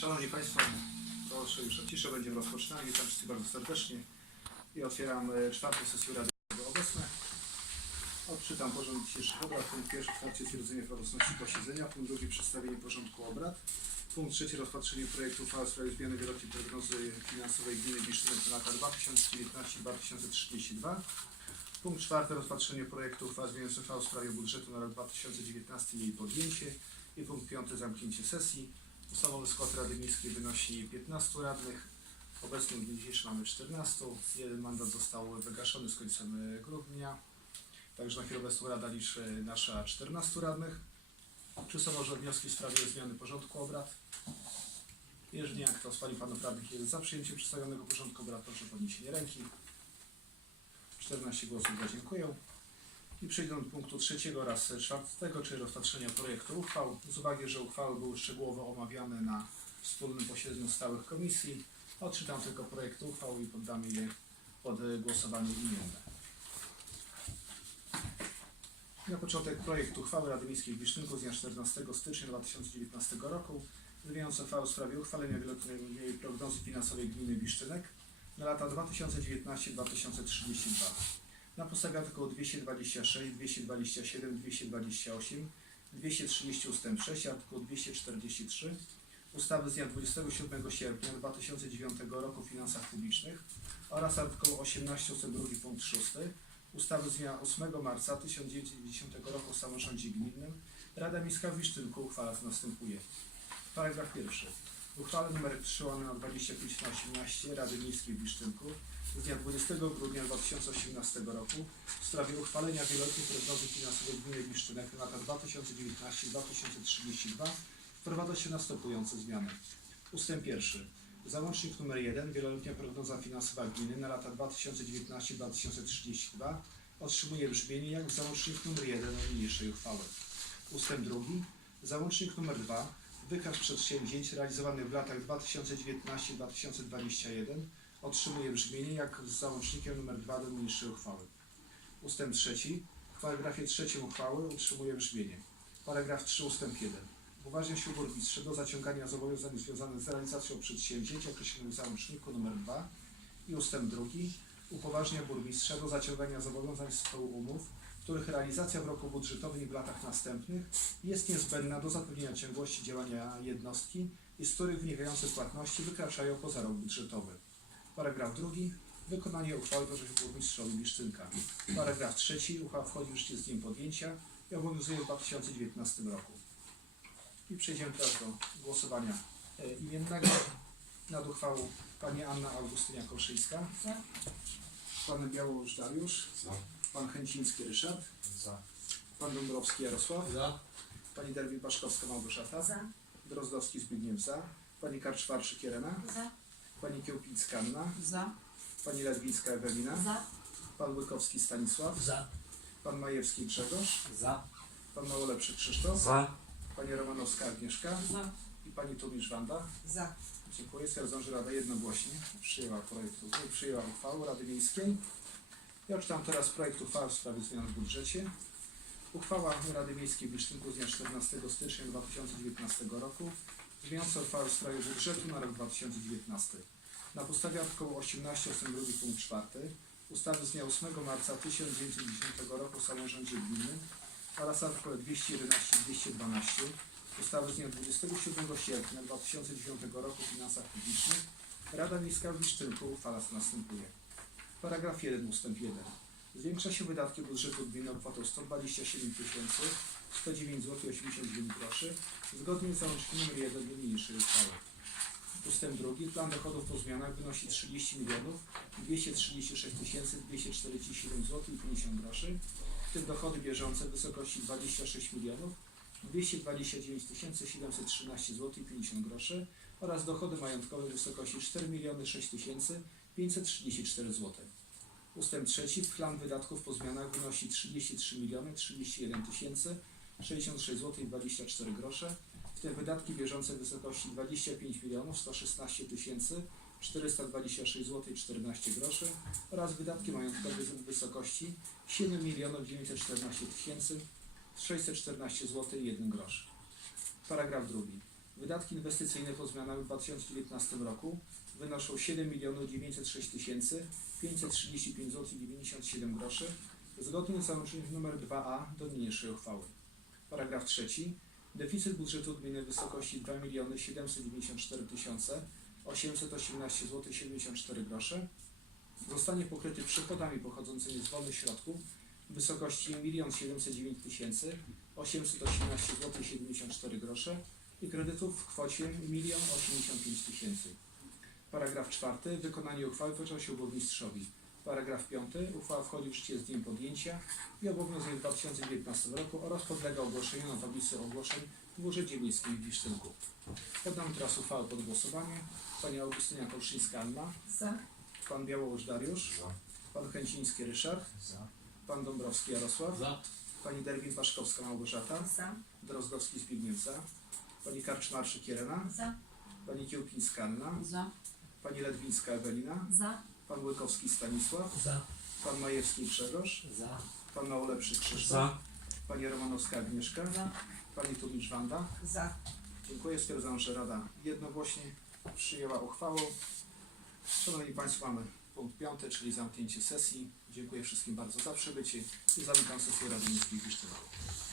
Szanowni Państwo, proszę już o ciszę, będziemy rozpoczynali. Witam wszystkich bardzo serdecznie i otwieram e, czwartą sesję Rady Obecne. Odczytam porządek dzisiejszych obrad. Punkt pierwszy otwarcie stwierdzenie prawomocności posiedzenia. Punkt drugi przedstawienie porządku obrad. Punkt trzeci rozpatrzenie projektu uchwały w sprawie zmiany wieloletniej prognozy finansowej gminy Gisztynek na lata 2019-2032. Punkt czwarty rozpatrzenie projektu uchwały zmieniającej uchwałę w sprawie budżetu na rok 2019 i jej podjęcie. I punkt piąty zamknięcie sesji. Ustawowy skład Rady Miejskiej wynosi 15 radnych. Obecnie w dniu dzisiejszym mamy 14. Jeden mandat został wygaszony z końcem grudnia. Także na chwilę obecną Rada liczy nasza 14 radnych. Czy są może wnioski w sprawie zmiany porządku obrad? Jeżeli nie, kto z Pani Panów Radnych jest za przyjęciem przedstawionego porządku obrad, proszę o podniesienie ręki. 14 głosów za dziękuję. I przejdę do punktu trzeciego oraz czwartego, czyli rozpatrzenia projektu uchwał. Z uwagi, że uchwały były szczegółowo omawiane na wspólnym posiedzeniu stałych komisji, odczytam tylko projekt uchwał i poddamy je pod głosowanie imienne. Na początek projekt uchwały Rady Miejskiej w Wisztynku z dnia 14 stycznia 2019 roku zmieniający uchwałę w sprawie uchwalenia wieloletniej prognozy finansowej gminy Wisztynek na lata 2019-2032 na podstawie artykułu 226, 227, 228, 230 ust. 6, artykuł 243 ustawy z dnia 27 sierpnia 2009 roku o finansach publicznych oraz artykuł 18 ust. 2 punkt 6 ustawy z dnia 8 marca 1990 roku o samorządzie gminnym Rada Miejska w Wisztynku uchwala następuje. Paragraf pierwszy. W uchwale nr 3 na 25 na 18 Rady Miejskiej w Wisztynku z dnia 20 grudnia 2018 roku w sprawie uchwalenia wieloletniej prognozy finansowej gminy Wiszczynek na lata 2019-2032 wprowadza się następujące zmiany. Ustęp pierwszy. Załącznik nr 1 Wieloletnia prognoza finansowa gminy na lata 2019-2032 otrzymuje brzmienie jak załącznik nr 1 niniejszej uchwały. Ustęp drugi. Załącznik nr 2 Wykaz przedsięwzięć realizowanych w latach 2019-2021 otrzymuje brzmienie jak z załącznikiem nr 2 do niniejszej uchwały. Ustęp trzeci. W paragrafie trzecim uchwały utrzymuje brzmienie. Paragraf 3 ustęp 1. Uważnia się burmistrze do zaciągania zobowiązań związanych z realizacją przedsięwzięć określonych w załączniku nr 2 i ustęp drugi. Upoważnia burmistrza do zaciągania zobowiązań z umów, których realizacja w roku budżetowym i w latach następnych jest niezbędna do zapewnienia ciągłości działania jednostki i z których wynikające płatności wykraczają poza rok budżetowy. Paragraf drugi. Wykonanie uchwały proszę burmistrzowi Bisztynka. Paragraf trzeci. Uchwała wchodzi w życie z dniem podjęcia i obowiązuje w 2019 roku. I przejdziemy teraz do głosowania e, imiennego nad uchwałą pani Anna Augustynia Kolszyńska, Za. pan Białorusz Dariusz, Za. Pan Chęciński Ryszard, Za. pan Dąbrowski Jarosław, Za. pani Derwin Paszkowska Małgorzata, Za. Drozdowski Zbigniew Za, pani Karczwarczyk Irena, Za. pani Kiełpicka Anna, Za. pani Ledwińska Ewelina, Za. pan Łykowski Stanisław, Za. pan Majewski Grzegorz, Za. pan Małolepszy Krzysztof, Za. pani Romanowska Agnieszka Za. i pani Tumisz Wanda. Za. Dziękuję. Stwierdzam, że Rada jednogłośnie przyjęła projekt, przyjęła uchwałę Rady Miejskiej. Ja czytam teraz projekt uchwały w sprawie zmian w budżecie. Uchwała Rady Miejskiej w Wisztynku z dnia 14 stycznia 2019 roku zmieniająca uchwałę w sprawie budżetu na rok 2019. Na podstawie artykułu 18 ust. 2 punkt 4 ustawy z dnia 8 marca 1910 roku o samorządzie gminy oraz artykuł 211 212 ustawy z dnia 27 sierpnia 2009 roku o finansach publicznych Rada Miejska w Wisztynku uchwala następuje. Paragraf 1 ustęp 1. Zwiększa się wydatki budżetu gminy o kwotę 127 109 zł 89 groszy zgodnie z załącznikiem nr 1 do niniejszej uchwały. Ustęp 2. Plan dochodów po zmianach wynosi 30 milionów 236 247 zł i 50 groszy, w tym dochody bieżące w wysokości 26 milionów 229 713 zł i 50 groszy oraz dochody majątkowe w wysokości 4 miliony 6 534 zł. Ustęp trzeci. Plan wydatków po zmianach wynosi 33 miliony 31 66 zł i 24 grosze, w tym wydatki bieżące w wysokości 25 milionów 116 426 zł i 14 groszy oraz wydatki majątkowe w wysokości 7 milionów 914 614 zł i 1 grosz. Paragraf drugi. Wydatki inwestycyjne po zmianach w 2019 roku wynoszą 7 906 535 zł 97 groszy zgodnie z załączeniem nr 2a do niniejszej uchwały. Paragraf trzeci. Deficyt budżetu gminy w wysokości 2 794 818 zł 74 grosze zostanie pokryty przychodami pochodzącymi z wolnych środków w wysokości 1 709 818 zł 74 grosze i kredytów w kwocie 1 085 tysięcy. Paragraf czwarty. Wykonanie uchwały powierza się burmistrzowi. Paragraf piąty. Uchwała wchodzi w życie z dniem podjęcia i obowiązuje w 2019 roku oraz podlega ogłoszeniu na tablicy ogłoszeń w Urzędzie Miejskim w Wisztynku. Poddam teraz uchwałę pod głosowanie. Pani Augustynia Kolszyńska-Anna, Za. Pan Białołóż Dariusz, Za. Pan Chęciński Ryszard, Za. Pan Dąbrowski Jarosław, Za. Pani Derwin Paszkowska Małgorzata, Za. Drozdowski Zbigniew za, Pani Karczmarczyk Irena, Za. Pani Kiełpińska Anna, Za. Pani Ledwińska Ewelina, Za. Pan Łykowski Stanisław, Za. Pan Majewski Grzegorz, Za. Pan Małolepszy Krzysztof, Za. Pani Romanowska Agnieszka, Za. Pani Tulicz Wanda. Za. Dziękuję. Stwierdzam, że Rada jednogłośnie przyjęła uchwałę. Szanowni Państwo, mamy punkt piąty, czyli zamknięcie sesji. Dziękuję wszystkim bardzo za przybycie i zamykam sesję Rady Miejskiej w Bisztynowie.